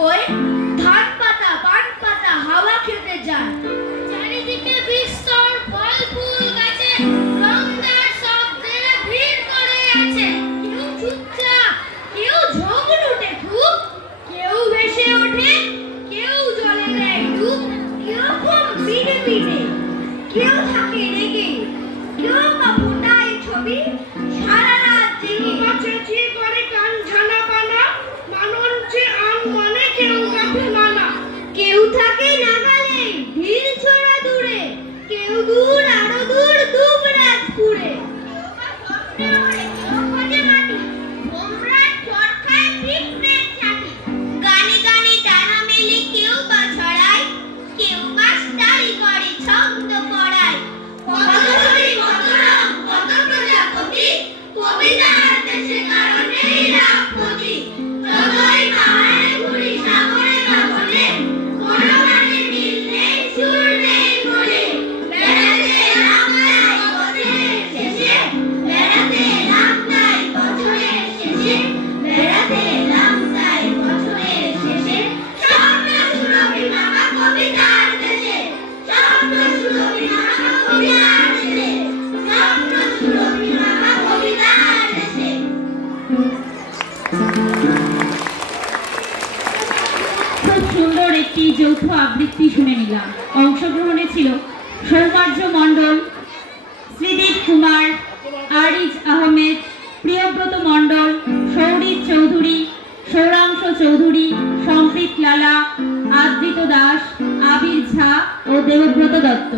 নৌকোয় ধান পাতা পান পাতা হাওয়া খেতে যায়। চারিদিকে বিস্তর ফল, ফুল, গাছে রংদার শব্দের ভিড় করে আছে। কেউ চুপচাপ, কেউ ঝোঁক লুটে খুব। কেউ ভেসে ওঠে, কেউ জলে দেয় ডুব। এরকম বিনে বিনে কেউ থাকে রেগে Thank you. সুন্দর একটি যৌথ আবৃত্তি শুনে নিলাম। অংশগ্রহণে ছিল সৌমার্য মণ্ডল, শ্রীদীপ কুমার, আরিজ আহমেদ, প্রিয়ব্রত মণ্ডল, সৌরিত চৌধুরী, সৌরাংশ চৌধুরী, সম্প্রীত লালা, আদৃত দাস, আবির ঝা ও দেবব্রত দত্ত।